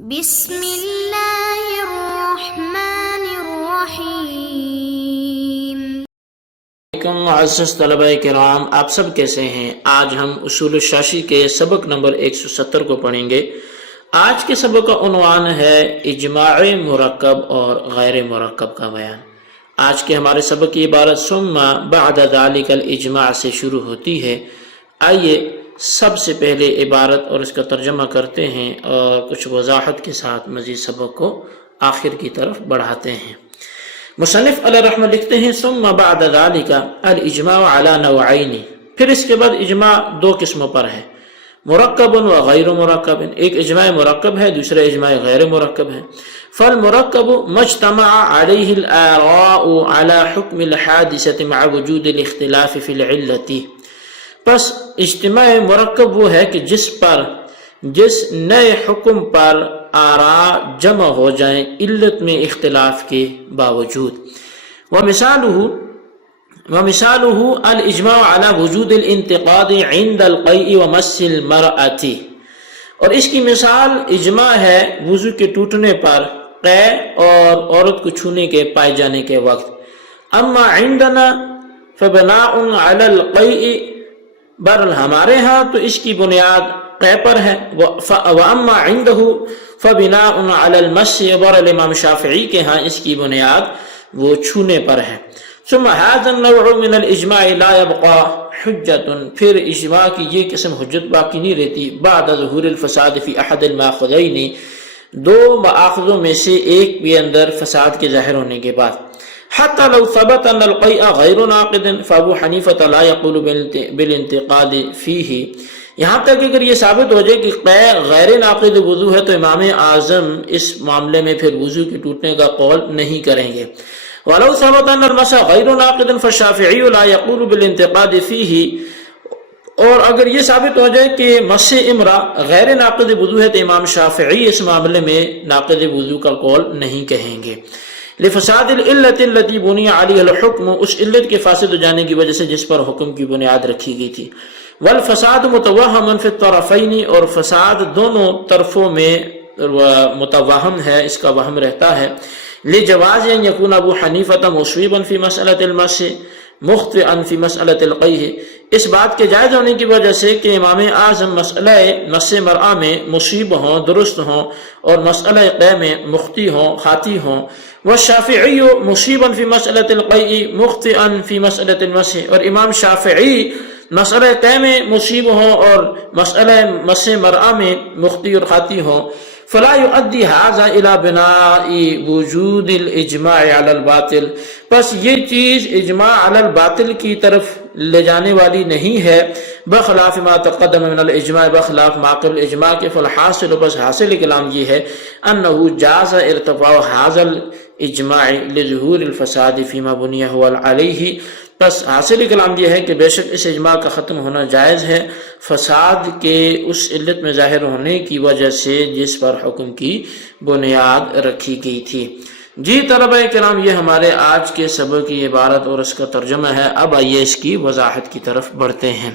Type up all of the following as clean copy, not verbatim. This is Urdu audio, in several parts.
بسم اللہ الرحمن الرحیم۔ معزز طلبہ کرام، آپ سب کیسے ہیں؟ آج ہم اصول الشاشی کے سبق نمبر 170 کو پڑھیں گے۔ آج کے سبق کا عنوان ہے اجماع مرکب اور غیر مرکب کا بیان۔ آج کے ہمارے سبق کی عبارت ثم بعد ذلك الاجماع سے شروع ہوتی ہے۔ آئیے سب سے پہلے عبارت اور اس کا ترجمہ کرتے ہیں اور کچھ وضاحت کے ساتھ مزید سبق کو آخر کی طرف بڑھاتے ہیں۔ مصنف علیہ رحمہ لکھتے ہیں ثم بعد ذلك الاجماع على نوعین، پھر اس کے بعد اجماع دو قسموں پر ہے، مرکب و غیر مرکب۔ ایک اجماع مرکب ہے، دوسرا اجماع غیر مرکب ہے۔ فالمرکب ما اجتمع علیہ الآراء على حکم الحادثة مع وجود الاختلاف فی العلة۔ پس اجتماع مرکب وہ ہے کہ جس نئے حکم پر آراء جمع ہو جائیں علت میں اختلاف کے باوجود۔ ومثالہ الاجماع على وجود الانتقاد عند القیء ومس المرأة، اور اس کی مثال اجماع ہے وضو کے ٹوٹنے پر قے اور عورت کو چھونے کے پائے جانے کے وقت۔ اما عندنا فبناء على القیء، بہرحال ہمارے ہاں تو اس کی بنیاد قے پر ہے۔ واما عنده فبناء على المس، بہرحال امام شافعی کے ہاں اس کی بنیاد وہ چھونے پر ہے۔ ثم هذا النوع من الاجماع لا يبقى حجة، پھر اجماع کی یہ قسم حجت باقی نہیں رہتی بعد ظہور الفساد فی احد الماخذین، دو مآخذوں میں سے ایک بھی اندر فساد کے ظاہر ہونے کے بعد۔ حتى لو ثبت ان القيء غير ناقض فابو حنیفة لا يقول بالانتقاد فيه، یہاں تک اگر یہ ثابت ہو جائے کہ قے غیر ناقض وضو ہے تو امام اعظم اس معاملے میں پھر وضو کے ٹوٹنے کا قول نہیں کریں گے۔ ولو ثبت ان المس غیر ناقض فالشافعی لا يقول بالانتقاد فيه، اور اگر یہ ثابت ہو جائے کہ مس امرا غیر ناقض وضو ہے تو امام شافعی اس معاملے میں ناقض وضو کا قول نہیں کہیں گے۔ لفساد العلت التي بني عليها الحكم، اس علت کے فاسد ہو جانے کی وجہ سے جس پر حکم کی بنیاد رکھی گئی تھی۔ والفساد متوهم في الطرفین، اور فساد دونوں طرفوں میں متوہم ہے، اس کا وہم رہتا ہے۔ لجواز ان يكون ابو حنیفة مصیبا في مسألة المس مخطئا في مسألة القیء، اس بات کے جائز ہونے کی وجہ سے کہ امام اعظم مسئلہ مس مرآ میں مصیب ہوں، درست ہوں، اور مسئلہ قے میں مخطی ہوں، خاطی ہوں۔ والشافعی مصیبا فی مسألة القیء مخطئا فی مسألة المس، اور امام شافعی مسئلہ قے میں مصیب ہوں اور مسئلہ مس مرآ میں مخطی اور خاطی ہوں۔ فلا يؤدي هذا الى بناء وجود الاجماع على الباطل، پس یہ چیز اجماع علی الباطل کی طرف لے جانے والی نہیں ہے، بخلاف ما تقدم من الاجماع، بخلاف ما قبل اجماع کے۔ فالحاصل، بس حاصل کلام یہ ہے انه جاز ارتفاع هذا الاجماع لظہور الفساد فيما بني هو عليه، بس حاصل کلام یہ ہے کہ بے شک اس اجماع کا ختم ہونا جائز ہے فساد کے اس علت میں ظاہر ہونے کی وجہ سے جس پر حکم کی بنیاد رکھی گئی تھی۔ جی طلبہ کرام، یہ ہمارے آج کے سبق کی عبارت اور اس کا ترجمہ ہے۔ اب آئیے اس کی وضاحت کی طرف بڑھتے ہیں۔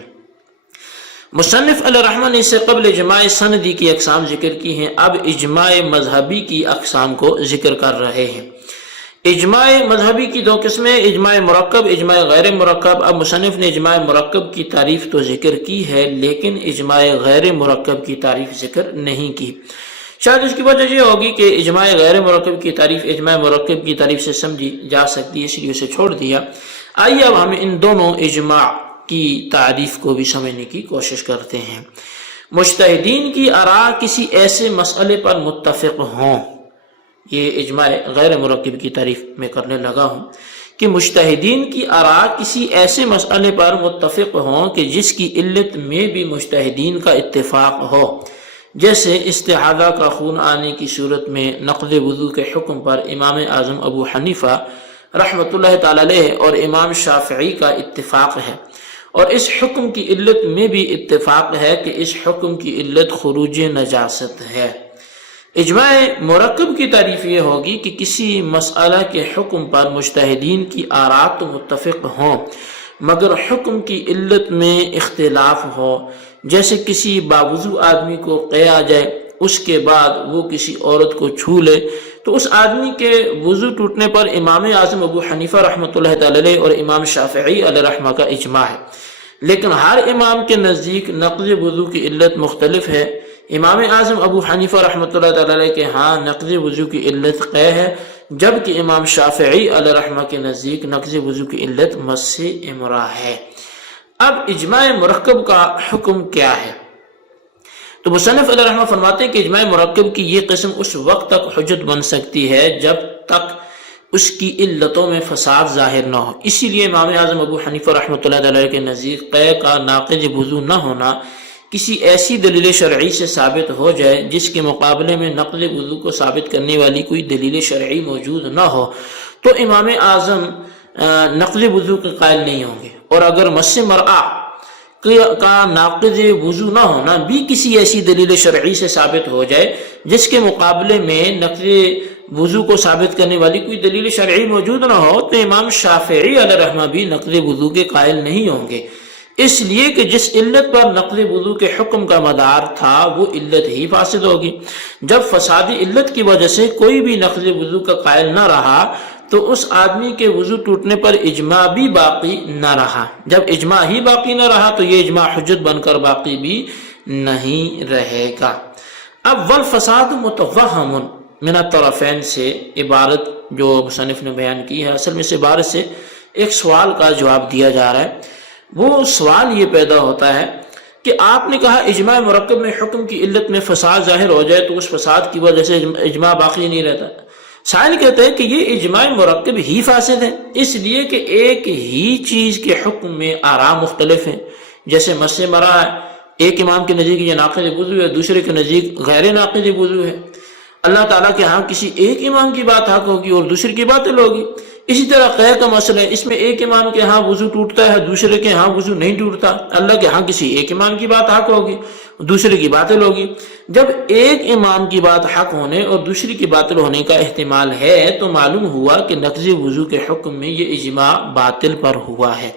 مصنف علیہ رحمہ نے اس سے قبل اجماع سندی کی اقسام ذکر کی ہیں، اب اجماع مذہبی کی اقسام کو ذکر کر رہے ہیں۔ اجماع مذہبی کی دو قسمیں، اجماع مرکب، اجماع غیر مرکب۔ اب مصنف نے اجماع مرکب کی تعریف تو ذکر کی ہے لیکن اجماع غیر مرکب کی تعریف ذکر نہیں کی۔ شاید اس کی وجہ یہ ہوگی کہ اجماع غیر مرکب کی تعریف اجماع مرکب کی تعریف سے سمجھی جا سکتی ہے، اس لیے اسے چھوڑ دیا۔ آئیے اب ہم ان دونوں اجماع کی تعریف کو بھی سمجھنے کی کوشش کرتے ہیں۔ مجتہدین کی آراء کسی ایسے مسئلے پر متفق ہوں، یہ اجماع غیر مرکب کی تعریف میں کرنے لگا ہوں کہ مجتہدین کی آراء کسی ایسے مسئلے پر متفق ہوں کہ جس کی علت میں بھی مجتہدین کا اتفاق ہو، جیسے استحاضہ کا خون آنے کی صورت میں نقض وضو کے حکم پر امام اعظم ابو حنیفہ رحمۃ اللہ تعالی علیہ اور امام شافعی کا اتفاق ہے، اور اس حکم کی علت میں بھی اتفاق ہے کہ اس حکم کی علت خروج نجاست ہے۔ اجماع مرکب کی تعریف یہ ہوگی کہ کسی مسئلہ کے حکم پر مجتہدین کی آراء تو متفق ہوں مگر حکم کی علت میں اختلاف ہو، جیسے کسی باوضو آدمی کو قے آ جائے، اس کے بعد وہ کسی عورت کو چھو لے تو اس آدمی کے وضو ٹوٹنے پر امام اعظم ابو حنیفہ رحمۃ اللہ تعالی علیہ اور امام شافعی علیہ رحمہ کا اجماع ہے، لیکن ہر امام کے نزدیک نقض وضو کی علت مختلف ہے۔ امام اعظم ابو حنیفہ رحمۃ اللہ تعالی علیہ کے ہاں نقض وضو کی علت قے ہے، جبکہ امام شافعی علیہ رحمہ کے نزدیک نقض وضو کی علت مس امرا ہے۔ اب اجماع مرکب کا حکم کیا ہے؟ تو مصنف علیہ رحمہ فرماتے ہیں کہ اجماع مرکب کی یہ قسم اس وقت تک حجت بن سکتی ہے جب تک اس کی علتوں میں فساد ظاہر نہ ہو۔ اسی لیے امام اعظم ابو حنیفہ رحمۃ اللہ علیہ کے نزدیک قے کا ناقض وضو نہ ہونا کسی ایسی دلیل شرعی سے ثابت ہو جائے جس کے مقابلے میں نقض وضو کو ثابت کرنے والی کوئی دلیل شرعی موجود نہ ہو تو امام اعظم نقض وضو کے قائل نہیں ہوں گے، اور اگر مس مرآ کا ناقض وضو نہ ہونا بھی کسی ایسی دلیل شرعی سے ثابت ہو جائے جس کے مقابلے میں نقض وضو کو ثابت کرنے والی کوئی دلیل شرعی موجود نہ ہو تو امام شافعی علیہ رحمہ بھی نقض وضو کے قائل نہیں ہوں گے، اس لیے کہ جس علت پر نقض وضو کے حکم کا مدار تھا وہ علت ہی فاسد ہوگی۔ جب فسادی علت کی وجہ سے کوئی بھی نقض وضو کا قائل نہ رہا تو اس آدمی کے وضو ٹوٹنے پر اجماع بھی باقی نہ رہا، جب اجماع ہی باقی نہ رہا تو یہ اجماع حجت بن کر باقی بھی نہیں رہے گا۔ اب والفساد متوہم من الطرفین سے عبارت جو مصنف نے بیان کی ہے، اصل میں اس عبارت سے ایک سوال کا جواب دیا جا رہا ہے۔ وہ سوال یہ پیدا ہوتا ہے کہ آپ نے کہا اجماع مرکب میں حکم کی علت میں فساد ظاہر ہو جائے تو اس فساد کی وجہ سے اجماع باقی نہیں رہتا۔ سائل کہتے ہیں کہ یہ اجماع مرکب ہی فاسد ہے، اس لیے کہ ایک ہی چیز کے حکم میں آراء مختلف ہیں، جیسے مس مرا ہے، ایک امام کے نزدیک یہ ناقض وضو ہے، دوسرے کے نزدیک غیر ناقض وضو ہے۔ اللہ تعالیٰ کے ہاں کسی ایک امام کی بات حق ہوگی اور دوسرے کی باطل ہوگی۔ اسی طرح قے کا مسئلہ ہے، اس میں ایک امام کے ہاں وضو ٹوٹتا ہے، دوسرے کے ہاں وضو نہیں ٹوٹتا۔ اللہ کے ہاں کسی ایک امام کی بات حق ہوگی، دوسرے کی باطل ہوگی۔ جب ایک امام کی بات حق ہونے اور دوسری کی باطل ہونے کا احتمال ہے تو معلوم ہوا کہ نقض وضو کے حکم میں یہ اجماع باطل پر ہوا ہے،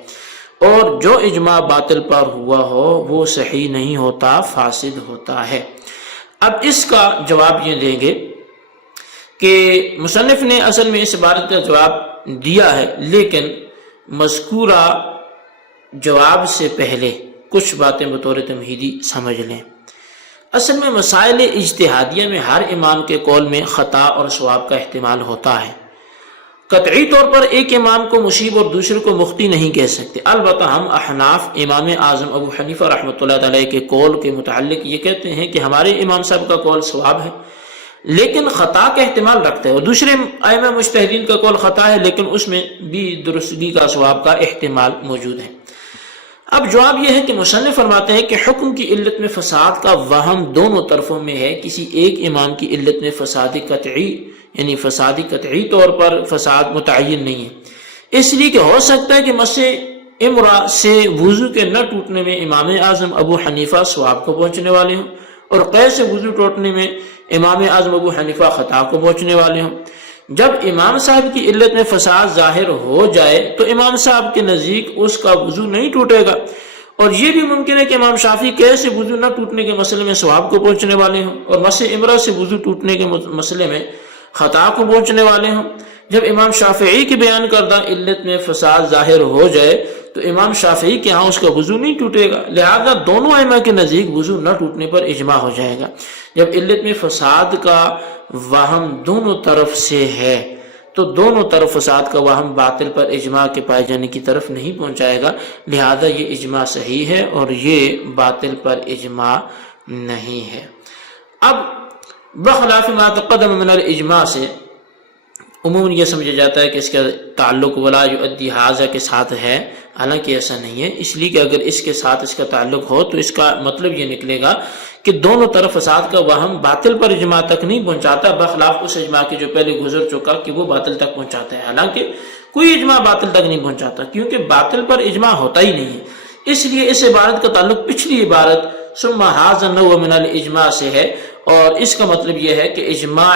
اور جو اجماع باطل پر ہوا ہو وہ صحیح نہیں ہوتا، فاسد ہوتا ہے۔ اب اس کا جواب یہ دیں گے کہ مصنف نے اصل میں اس عبارت کا جواب دیا ہے، لیکن مذکورہ جواب سے پہلے کچھ باتیں بطور تمہیدی سمجھ لیں۔ اصل میں مسائل اجتہادیہ میں ہر امام کے قول میں خطا اور صواب کا احتمال ہوتا ہے۔ قطعی طور پر ایک امام کو مصیب اور دوسرے کو مخطی نہیں کہہ سکتے، البتہ ہم احناف امام اعظم ابو حنیفہ رحمۃ اللہ علیہ کے قول کے متعلق یہ کہتے ہیں کہ ہمارے امام صاحب کا قول صواب ہے لیکن خطا کا احتمال رکھتا ہے، اور دوسرے ائمہ مجتہدین کا قول خطا ہے لیکن اس میں بھی درستگی کا صواب کا احتمال موجود ہے۔ اب جواب یہ ہے کہ مصنف فرماتے ہیں کہ حکم کی علت میں فساد کا وہم دونوں طرفوں میں ہے، کسی ایک امام کی علت میں فساد قطعی یعنی فسادی قطعی طور پر فساد متعین نہیں ہے، اس لیے کہ ہو سکتا ہے کہ مس امرا سے وضو کے نہ ٹوٹنے میں امام اعظم ابو حنیفہ صواب کو پہنچنے والے ہوں اور قے سے وضو ٹوٹنے میں امام اعظم ابو حنیفہ خطا کو پہنچنے والے ہوں۔ جب امام صاحب کی علت میں فساد ظاہر ہو جائے تو امام صاحب کے نزدیک اس کا وضو نہیں ٹوٹے گا، اور یہ بھی ممکن ہے کہ امام شافعی قے سے وضو نہ ٹوٹنے کے مسئلے میں صواب کو پہنچنے والے ہوں اور مس امرا سے وضو ٹوٹنے کے مسئلے میں خطا کو پہنچنے والے ہوں۔ جب امام شافعی کی بیان کردہ علت میں فساد ظاہر ہو جائے تو امام شافعی کے ہاں اس کا وضو نہیں ٹوٹے گا، لہذا دونوں ائمہ کے نزدیک وضو نہ ٹوٹنے پر اجماع ہو جائے گا۔ جب علت میں فساد کا وہم دونوں طرف سے ہے تو دونوں طرف فساد کا وہم باطل پر اجماع کے پائے جانے کی طرف نہیں پہنچائے گا، لہذا یہ اجماع صحیح ہے اور یہ باطل پر اجماع نہیں ہے۔ اب بخلاف ما تقدم من الاجماع سے عموماً یہ سمجھا جاتا ہے کہ اس کا تعلق ولا یؤدی ھذا کے ساتھ ہے، حالانکہ ایسا نہیں ہے، اس لیے کہ اگر اس کے ساتھ اس کا تعلق ہو تو اس کا مطلب یہ نکلے گا کہ دونوں طرف فساد کا وہم باطل پر اجماع تک نہیں پہنچاتا، بخلاف اس اجماع کے جو پہلے گزر چکا کہ وہ باطل تک پہنچاتا ہے، حالانکہ کوئی اجماع باطل تک نہیں پہنچاتا کیونکہ باطل پر اجماع ہوتا ہی نہیں ہے۔ اس لیے اس عبارت کا تعلق پچھلی عبارت ثم ھذا النوع من الاجماع سے ہے، اور اس کا مطلب یہ ہے کہ اجماع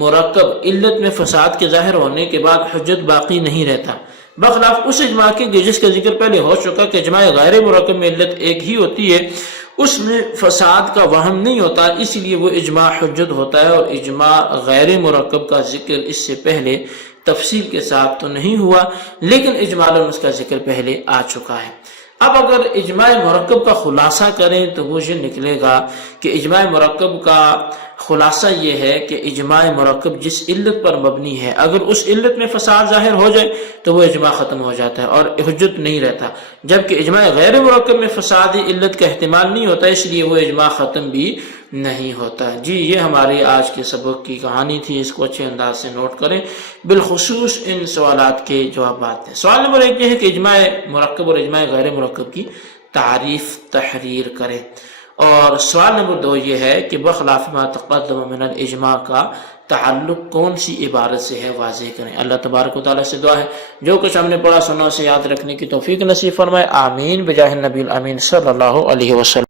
مرکب علت میں فساد کے ظاہر ہونے کے بعد حجت باقی نہیں رہتا، بخلاف اس اجماع کے جس کا ذکر پہلے ہو چکا کہ اجماع غیر مرکب میں علت ایک ہی ہوتی ہے اس میں فساد کا وہم نہیں ہوتا، اس لیے وہ اجماع حجت ہوتا ہے۔ اور اجماع غیر مرکب کا ذکر اس سے پہلے تفصیل کے ساتھ تو نہیں ہوا، لیکن اجمالاً اس کا ذکر پہلے آ چکا ہے۔ اب اگر اجماع مرکب کا خلاصہ کریں تو وہ یہ نکلے گا کہ اجماع مرکب کا خلاصہ یہ ہے کہ اجماع مرکب جس علت پر مبنی ہے، اگر اس علت میں فساد ظاہر ہو جائے تو وہ اجماع ختم ہو جاتا ہے اور حجت نہیں رہتا، جبکہ اجماع غیر مرکب میں فسادی علت کا احتمال نہیں ہوتا، اس لیے وہ اجماع ختم بھی نہیں ہوتا۔ جی یہ ہماری آج کے سبق کی کہانی تھی، اس کو اچھے انداز سے نوٹ کریں، بالخصوص ان سوالات کے جوابات ہیں۔ سوال نمبر 1 یہ ہے کہ اجماع مرکب اور اجماع غیر مرکب کی تعریف تحریر کریں، اور سوال نمبر 2 یہ ہے کہ بخلاف ما تقدم من الاجماع کا تعلق کون سی عبارت سے ہے، واضح کریں۔ اللہ تبارک و تعالیٰ سے دعا ہے جو کچھ ہم نے پڑھا سنا اسے یاد رکھنے کی توفیق نصیب فرمائے، آمین بجاہ النبی الامین صلی اللہ علیہ وسلم۔